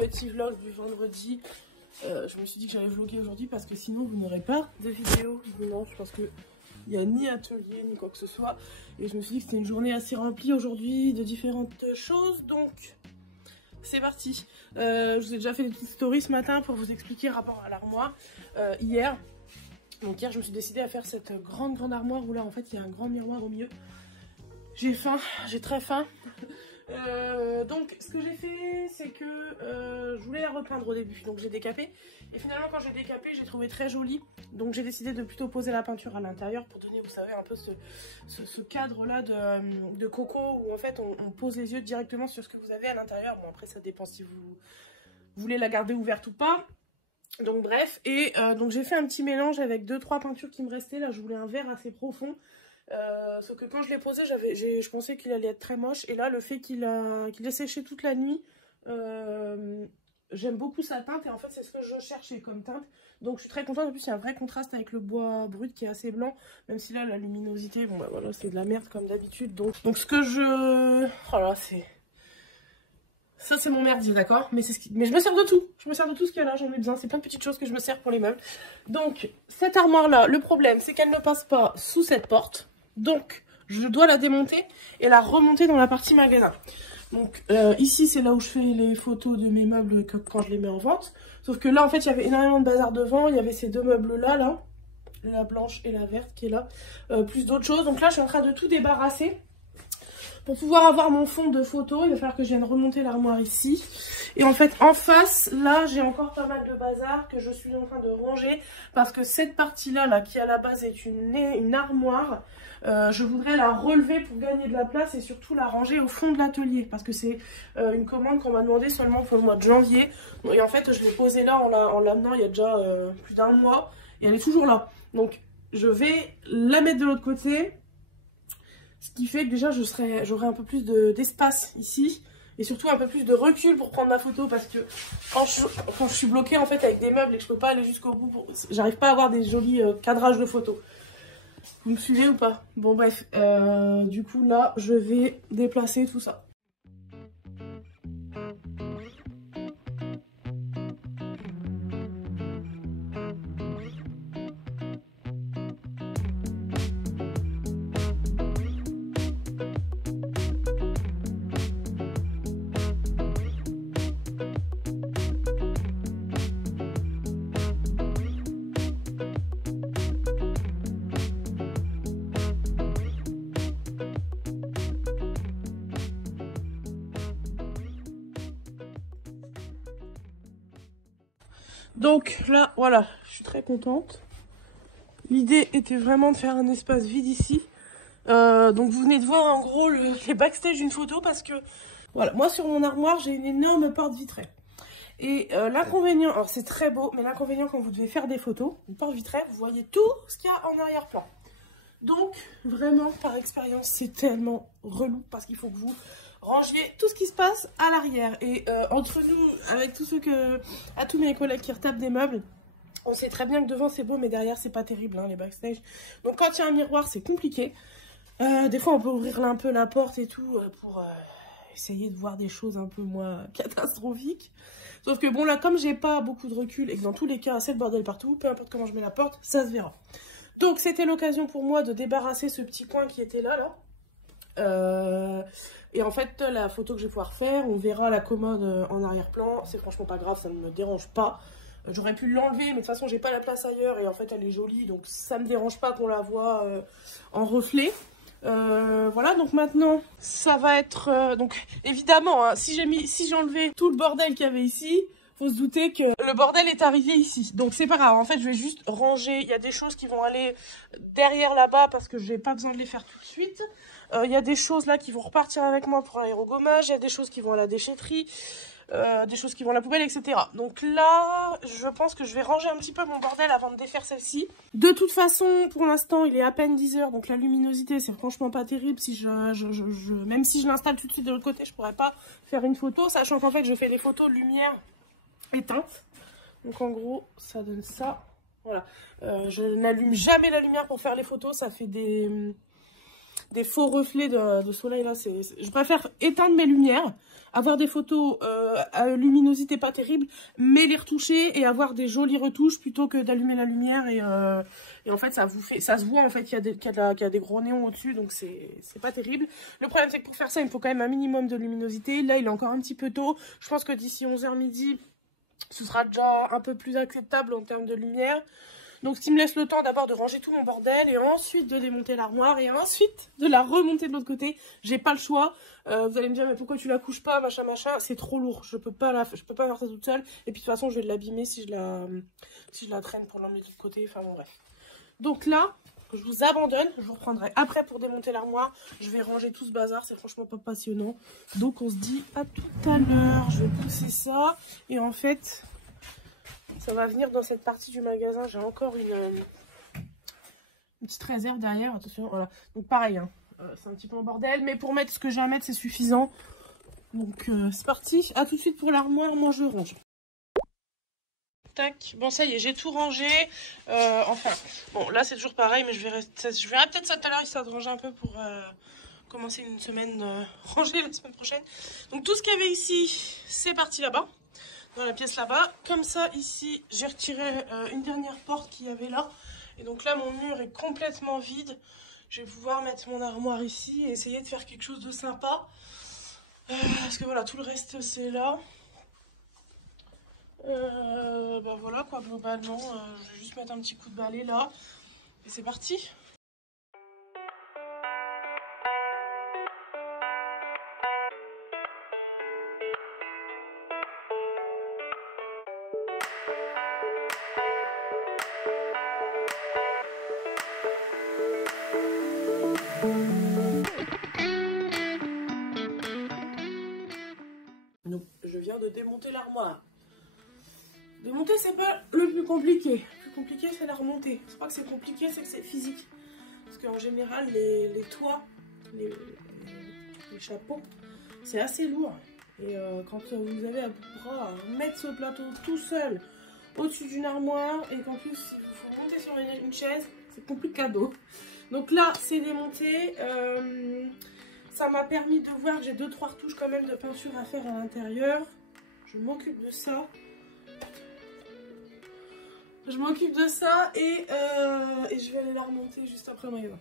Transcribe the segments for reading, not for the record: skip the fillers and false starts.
petit vlog du vendredi. Je me suis dit que j'allais vlogger aujourd'hui parce que sinon vous n'aurez pas de vidéo dimanche parce que il n'y a ni atelier ni quoi que ce soit. Et je me suis dit que c'était une journée assez remplie aujourd'hui de différentes choses. Donc c'est parti. Je vous ai déjà fait des petites stories ce matin pour vous expliquer rapport à l'armoire hier. Donc hier je me suis décidée à faire cette grande armoire où là en fait il y a un grand miroir au milieu. J'ai faim, j'ai très faim. Donc ce que j'ai fait c'est que je voulais la repeindre au début, donc j'ai décapé et finalement quand j'ai décapé j'ai trouvé très joli, donc j'ai décidé de plutôt poser la peinture à l'intérieur pour donner, vous savez, un peu ce cadre là de coco où en fait on pose les yeux directement sur ce que vous avez à l'intérieur. Bon après ça dépend si vous voulez la garder ouverte ou pas, donc bref. Et donc j'ai fait un petit mélange avec 2-3 peintures qui me restaient, là je voulais un vert assez profond. Sauf que quand je l'ai posé, je pensais qu'il allait être très moche. Et là, le fait qu'il ait séché toute la nuit, j'aime beaucoup sa teinte. Et en fait, c'est ce que je cherchais comme teinte. Donc, je suis très contente. En plus, il y a un vrai contraste avec le bois brut qui est assez blanc. Même si là, la luminosité, bon, bah voilà, c'est de la merde comme d'habitude. Donc, ce que je... Oh là, c'est... Ça, c'est mon merdier, d'accord, mais je me sers de tout. Je me sers de tout ce qu'il y a là, j'en ai besoin. C'est plein de petites choses que je me sers pour les meubles. Donc, cette armoire-là, le problème, c'est qu'elle ne passe pas sous cette porte. Donc, je dois la démonter et la remonter dans la partie magasin. Donc, ici, c'est là où je fais les photos de mes meubles quand je les mets en vente. Sauf que là, en fait, il y avait énormément de bazar devant. Il y avait ces deux meubles-là, là. La blanche et la verte qui est là. Plus d'autres choses. Donc là, je suis en train de tout débarrasser. Pour pouvoir avoir mon fond de photos, il va falloir que je vienne remonter l'armoire ici. Et en fait, en face, là, j'ai encore pas mal de bazar que je suis en train de ranger. Parce que cette partie-là, là, qui à la base est une armoire, je voudrais la relever pour gagner de la place et surtout la ranger au fond de l'atelier. Parce que c'est une commande qu'on m'a demandé seulement pour le mois de janvier. Et en fait, je l'ai posée là en l'amenant il y a déjà plus d'un mois. Et elle est toujours là. Donc, je vais la mettre de l'autre côté. Ce qui fait que déjà j'aurai un peu plus d'espace ici. Et surtout un peu plus de recul pour prendre ma photo. Parce que quand je suis bloquée en fait avec des meubles et que je peux pas aller jusqu'au bout, j'arrive pas à avoir des jolis cadrages de photos. Vous me suivez ou pas? Bon bref, du coup là je vais déplacer tout ça. Donc là, voilà, je suis très contente. L'idée était vraiment de faire un espace vide ici. Donc vous venez de voir en gros les backstage d'une photo parce que, voilà, moi sur mon armoire, j'ai une énorme porte vitrée. Et l'inconvénient, alors c'est très beau, mais l'inconvénient quand vous devez faire des photos, une porte vitrée, vous voyez tout ce qu'il y a en arrière-plan. Donc, vraiment, par expérience, c'est tellement relou parce qu'il faut que vous rangiez tout ce qui se passe à l'arrière. Et entre nous, avec tous mes collègues qui retapent des meubles, on sait très bien que devant c'est beau, mais derrière c'est pas terrible, hein, les backstage. Donc quand il y a un miroir, c'est compliqué. Des fois, on peut ouvrir un peu la porte et tout pour essayer de voir des choses un peu moins catastrophiques. Sauf que bon, là, comme j'ai pas beaucoup de recul et que dans tous les cas, c'est le bordel partout, peu importe comment je mets la porte, ça se verra. Donc c'était l'occasion pour moi de débarrasser ce petit coin qui était là. Et en fait la photo que je vais pouvoir faire, on verra la commode en arrière-plan. C'est franchement pas grave, ça ne me dérange pas. J'aurais pu l'enlever mais de toute façon j'ai pas la place ailleurs. Et en fait elle est jolie, donc ça me dérange pas qu'on la voit en reflet. Voilà, donc maintenant ça va être donc évidemment hein, si j'ai enlevé tout le bordel qu'il y avait ici, faut se douter que le bordel est arrivé ici. Donc c'est pas grave, en fait je vais juste ranger. Il y a des choses qui vont aller derrière là-bas parce que je n'ai pas besoin de les faire tout de suite. Il y a des choses là qui vont repartir avec moi pour l'aérogommage. Il y a des choses qui vont à la déchetterie, des choses qui vont à la poubelle, etc. Donc là, je pense que je vais ranger un petit peu mon bordel avant de défaire celle-ci. De toute façon, pour l'instant, il est à peine 10 h, donc la luminosité, c'est franchement pas terrible. Si même si je l'installe tout de suite de l'autre côté, je pourrais pas faire une photo, sachant qu'en fait, je fais des photos lumière éteinte. Donc en gros ça donne ça, voilà. Je n'allume jamais la lumière pour faire les photos, ça fait des des faux reflets de soleil là. Je préfère éteindre mes lumières, avoir des photos à luminosité pas terrible, mais les retoucher et avoir des jolies retouches plutôt que d'allumer la lumière et en fait ça se voit en fait qu'il y a des gros néons au-dessus, donc c'est pas terrible. Le problème c'est que pour faire ça il me faut quand même un minimum de luminosité. Là il est encore un petit peu tôt, je pense que d'ici 11h midi ce sera déjà un peu plus acceptable en termes de lumière. Donc ce qui me laisse le temps d'abord de ranger tout mon bordel et ensuite de démonter l'armoire et ensuite de la remonter de l'autre côté. J'ai pas le choix. Vous allez me dire mais pourquoi tu la couches pas, machin machin, c'est trop lourd. Je peux pas faire ça toute seule. Et puis de toute façon je vais l'abîmer si je la traîne pour l'emmener de l'autre côté. Enfin bon bref. Donc là, je vous abandonne. Je vous reprendrai après pour démonter l'armoire. Je vais ranger tout ce bazar. C'est franchement pas passionnant. Donc on se dit à tout à l'heure. Je vais pousser ça. Et en fait... ça va venir dans cette partie du magasin. J'ai encore une petite réserve derrière. Attention, voilà. Donc pareil, hein, c'est un petit peu en bordel. Mais pour mettre ce que j'ai à mettre, c'est suffisant. Donc c'est parti. À tout de suite pour l'armoire. Moi, je range. Tac. Bon, ça y est, j'ai tout rangé. Enfin, bon, là, c'est toujours pareil. Mais je verrai peut-être ça tout à l'heure, histoire de ranger un peu pour commencer une semaine rangée la semaine prochaine. Donc tout ce qu'il y avait ici, c'est parti là-bas. Dans la pièce là-bas. Comme ça, ici, j'ai retiré une dernière porte qu'il y avait là. Et donc là, mon mur est complètement vide. Je vais pouvoir mettre mon armoire ici et essayer de faire quelque chose de sympa. Parce que voilà, tout le reste, c'est là. Bah voilà, quoi, globalement. Je vais juste mettre un petit coup de balai là. Et c'est parti. Donc, je viens de démonter l'armoire. Démonter, c'est pas le plus compliqué. Le plus compliqué, c'est la remonter. C'est pas que c'est compliqué, c'est que c'est physique. Parce qu'en général, les toits, les chapeaux, c'est assez lourd. Et quand vous avez à bout de bras à mettre ce plateau tout seul au-dessus d'une armoire, et qu'en plus, il vous faut monter sur une chaise, c'est complicado. Donc là, c'est démonté. Ça m'a permis de voir que j'ai 2-3 retouches quand même de peinture à faire à l'intérieur. Je m'occupe de ça. Je m'occupe de ça et je vais aller la remonter juste après le magasin.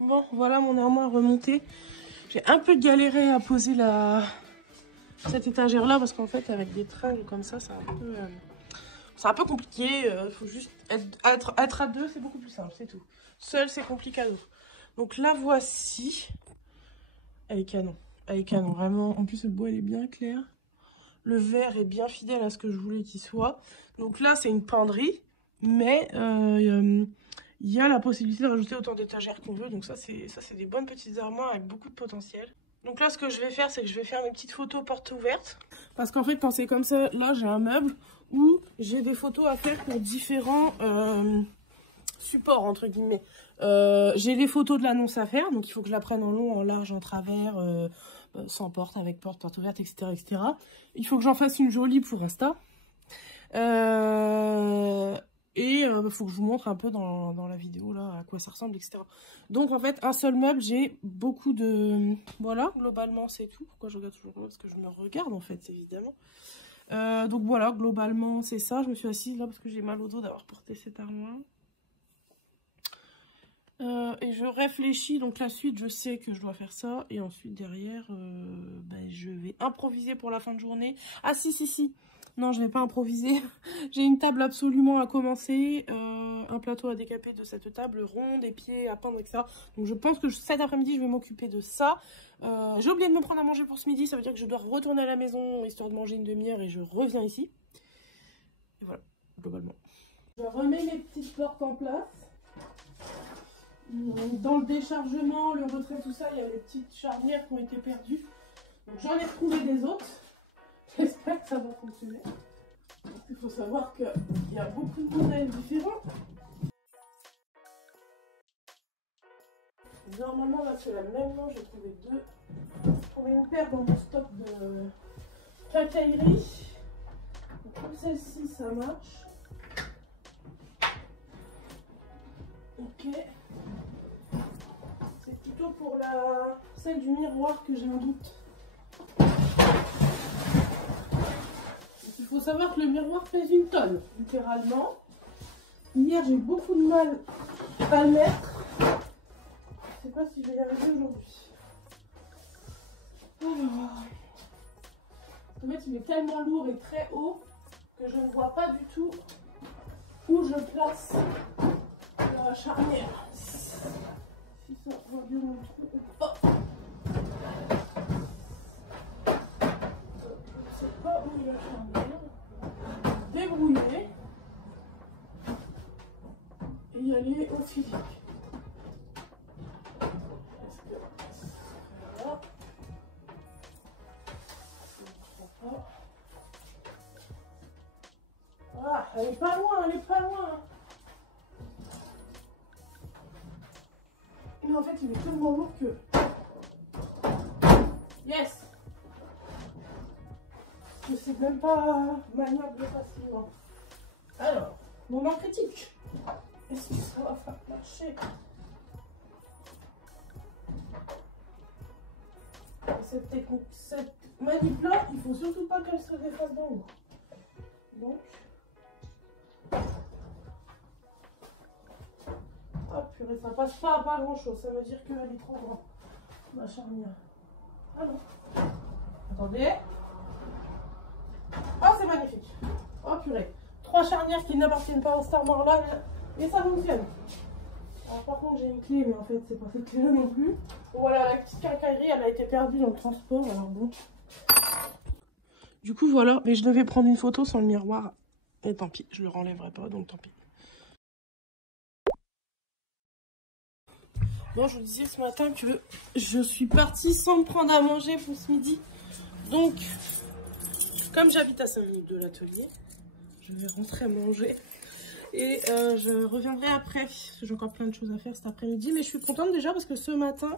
Bon, voilà mon armoire remontée. J'ai un peu galéré à poser cette étagère là parce qu'en fait avec des tringles comme ça, c'est un peu compliqué. Il faut juste être à deux, c'est beaucoup plus simple, c'est tout. Seul, c'est compliqué. Donc la voici. Elle est canon. Elle est canon, vraiment. En plus, le bois, il est bien clair. Le verre est bien fidèle à ce que je voulais qu'il soit. Donc là, c'est une penderie. Mais il y a la possibilité de rajouter autant d'étagères qu'on veut. Donc ça, c'est des bonnes petites armoires avec beaucoup de potentiel. Donc là, ce que je vais faire, c'est que je vais faire mes petites photos portes ouvertes. Parce qu'en fait, quand c'est comme ça, là, j'ai un meuble où j'ai des photos à faire pour différents supports, entre guillemets. J'ai les photos de l'annonce à faire. Donc il faut que je la prenne en long, en large, en travers, sans porte, avec porte, porte ouverte, etc., etc. Il faut que j'en fasse une jolie pour Insta. Et il faut que je vous montre un peu dans la vidéo là à quoi ça ressemble, etc. Donc en fait, un seul meuble, j'ai beaucoup de... Voilà, globalement c'est tout. Pourquoi je regarde toujours là? Parce que je me regarde en fait, évidemment. Donc voilà, globalement c'est ça. Je me suis assise là parce que j'ai mal au dos d'avoir porté cette armoire. Et je réfléchis, donc la suite je sais que je dois faire ça. Et ensuite derrière, je vais improviser pour la fin de journée. Ah si. Non, je vais pas improviser. J'ai une table absolument à commencer, un plateau à décaper de cette table ronde, des pieds à peindre, etc. Donc je pense que cet après-midi, je vais m'occuper de ça. J'ai oublié de me prendre à manger pour ce midi, ça veut dire que je dois retourner à la maison, histoire de manger une demi-heure et je reviens ici. Et voilà, globalement. Je remets mes petites portes en place. Dans le déchargement, le retrait, tout ça, il y a les petites charnières qui ont été perdues. Donc j'en ai trouvé des autres. J'espère que ça va fonctionner. Il faut savoir qu'il y a beaucoup de modèles différents. Normalement là c'est la même, j'ai trouvé deux. J'ai trouvé une paire dans mon stock de quincaillerie. Comme celle-ci ça marche. Ok. C'est plutôt pour celle du miroir que j'ai un doute. Il faut savoir que le miroir pèse une tonne, littéralement. Hier j'ai eu beaucoup de mal à le mettre. Je sais pas si je vais y arriver aujourd'hui. Alors, en fait, il est tellement lourd et très haut que je ne vois pas du tout où je place la charnière. Si ça va bien mon trou. Oh. Je ne sais pas où est la charnière. Débrouiller et y aller au physique. Ah, elle est pas loin, elle est pas loin. Mais en fait, il est tellement lourd que... Yes. Je sais même pas maniable facilement. Alors, moment critique. Est-ce que ça va faire marcher? Cette technique, cette manip-là, il faut surtout pas qu'elle se défasse d'en haut. Donc... Oh purée, ça passe pas à pas grand chose, ça veut dire qu'elle est trop grande, ma charnière. Ah non. Attendez. Oh c'est magnifique. Oh purée. 3 charnières qui n'appartiennent pas à Star Marlin et ça fonctionne. Alors par contre j'ai une clé mais en fait c'est pas cette clé là non plus. Voilà, la petite quincaillerie elle a été perdue dans le transport alors bon. Du coup voilà, mais je devais prendre une photo sans le miroir. Et tant pis, je le renlèverai pas donc tant pis. Bon, je vous disais ce matin que je suis partie sans me prendre à manger pour ce midi. Donc, comme j'habite à 5 minutes de l'atelier, je vais rentrer manger. Et je reviendrai après, parce que j'ai encore plein de choses à faire cet après-midi. Mais je suis contente déjà parce que ce matin,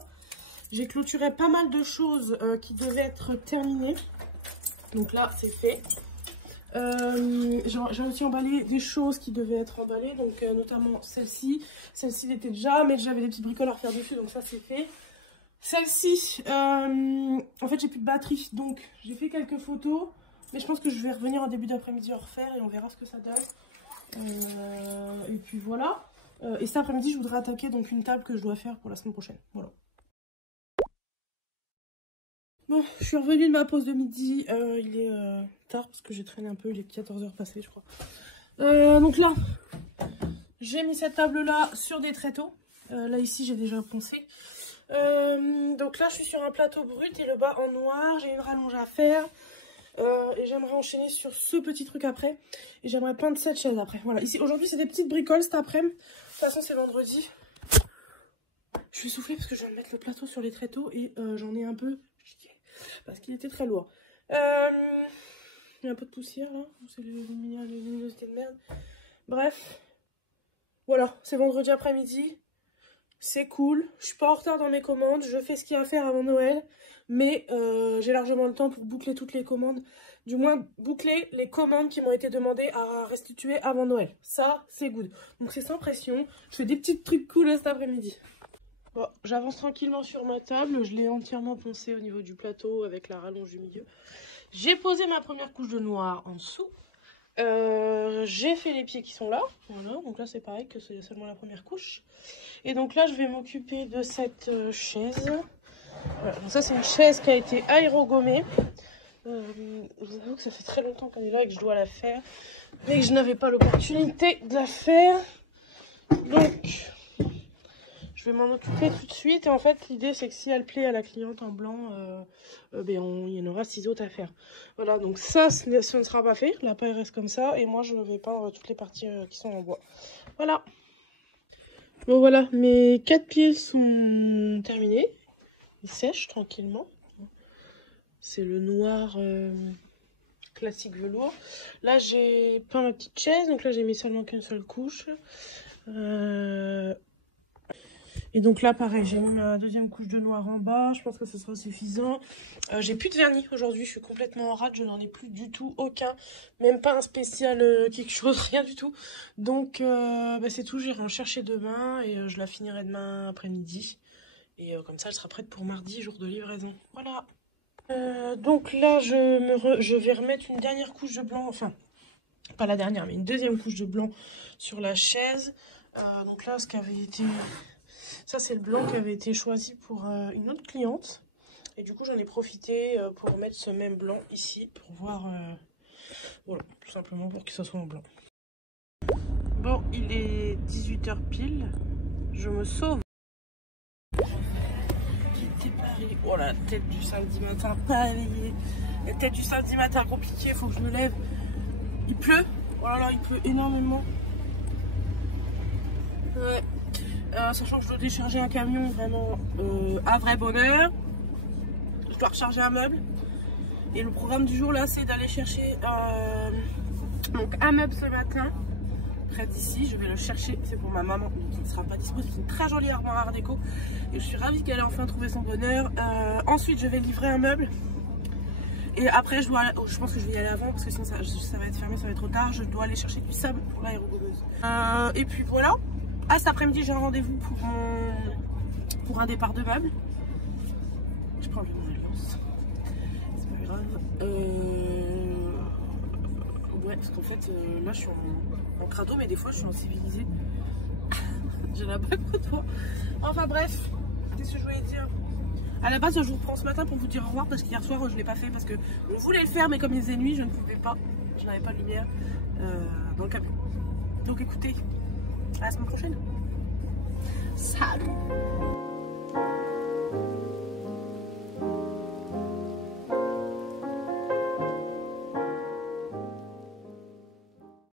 j'ai clôturé pas mal de choses qui devaient être terminées. Donc là, c'est fait. J'ai aussi emballé des choses qui devaient être emballées, donc notamment celle-ci. Celle-ci l'était déjà, mais j'avais des petites bricoles à refaire dessus, donc ça c'est fait. Celle-ci, en fait j'ai plus de batterie, donc j'ai fait quelques photos, mais je pense que je vais revenir en début d'après-midi en refaire et on verra ce que ça donne. Et puis voilà. Et cet après-midi je voudrais attaquer donc une table que je dois faire pour la semaine prochaine. Voilà. Bon, je suis revenue de ma pause de midi, il est tard parce que j'ai traîné un peu, il est 14h passé je crois. Donc là, j'ai mis cette table là sur des tréteaux, là ici j'ai déjà poncé. Donc là je suis sur un plateau brut et le bas en noir, j'ai une rallonge à faire. Et j'aimerais enchaîner sur ce petit truc après. Et j'aimerais peindre cette chaise après. Voilà, ici aujourd'hui c'est des petites bricoles cet après-midi. De toute façon c'est vendredi. Je vais souffler parce que je viens de mettre le plateau sur les tréteaux et j'en ai un peu... Parce qu'il était très lourd. Il y a un peu de poussière là. C'est les luminosités de merde. Bref. Voilà, c'est vendredi après-midi. C'est cool. Je suis pas en retard dans mes commandes. Je fais ce qu'il y a à faire avant Noël. Mais j'ai largement le temps pour boucler toutes les commandes. Du moins, boucler les commandes qui m'ont été demandées à restituer avant Noël. Ça, c'est good. Donc c'est sans pression. Je fais des petits trucs cool cet après-midi. Bon, j'avance tranquillement sur ma table, je l'ai entièrement poncé au niveau du plateau avec la rallonge du milieu. J'ai posé ma première couche de noir en dessous. J'ai fait les pieds qui sont là, voilà, donc là c'est pareil que c'est seulement la première couche. Et donc là je vais m'occuper de cette chaise. Voilà, donc ça c'est une chaise qui a été aérogommée. Je vous avoue que ça fait très longtemps qu'elle est là et que je dois la faire, mais que je n'avais pas l'opportunité de la faire. Donc... je vais m'en occuper tout de suite et en fait l'idée c'est que si elle plaît à la cliente en blanc, il y en aura 6 autres à faire. Voilà, donc ça ce ne sera pas fait, la paille reste comme ça et moi je vais peindre toutes les parties qui sont en bois. Voilà. Bon voilà, mes 4 pieds sont terminés. Ils sèchent tranquillement. C'est le noir classique velours. Là j'ai peint ma petite chaise, donc là j'ai mis seulement qu'une seule couche. Et donc là pareil, j'ai mis ma deuxième couche de noir en bas, je pense que ce sera suffisant. J'ai plus de vernis aujourd'hui, je suis complètement en rate, je n'en ai plus du tout, aucun, même pas un spécial quelque chose, rien du tout. Donc bah, c'est tout, j'irai en chercher demain et je la finirai demain après-midi. Et comme ça elle sera prête pour mardi, jour de livraison. Voilà. Donc là je vais remettre une dernière couche de blanc, enfin pas la dernière mais une deuxième couche de blanc sur la chaise. Donc là ce qui avait été... Ça, c'est le blanc qui avait été choisi pour une autre cliente. Et du coup, j'en ai profité pour mettre ce même blanc ici. Pour voir... voilà, tout simplement pour que ça soit en blanc. Bon, il est 18 h pile. Je me sauve. Quitter Paris. Oh la tête du samedi matin, pas réveillée. La tête du samedi matin, compliqué, faut que je me lève. Il pleut. Oh là là, il pleut énormément. Ouais. Sachant que je dois décharger un camion vraiment à vrai bonheur. Je dois recharger un meuble. Et le programme du jour là c'est d'aller chercher donc un meuble ce matin près d'ici. Je vais le chercher, c'est pour ma maman qui ne sera pas disponible. C'est une très jolie armoire art déco et je suis ravie qu'elle ait enfin trouvé son bonheur. Ensuite je vais livrer un meuble. Et après je pense que je vais y aller avant parce que sinon ça va être fermé, ça va être trop tard. Je dois aller chercher du sable pour l'aérogomeuse. Et puis voilà. Ah, cet après-midi, j'ai un rendez-vous pour un départ de meubles. Je prends le nom de l'avance. C'est pas grave. Ouais, parce qu'en fait, là, je suis en crado, mais des fois, je suis en civilisé. J'ai la bague de toi. Enfin, bref. Qu'est-ce que je voulais dire? À la base, je vous reprends ce matin pour vous dire au revoir parce qu'hier soir, je ne l'ai pas fait parce que je voulais le faire, mais comme il faisait nuit, je ne pouvais pas. Je n'avais pas de lumière dans le camion. Donc, écoutez. À la semaine prochaine. Salut.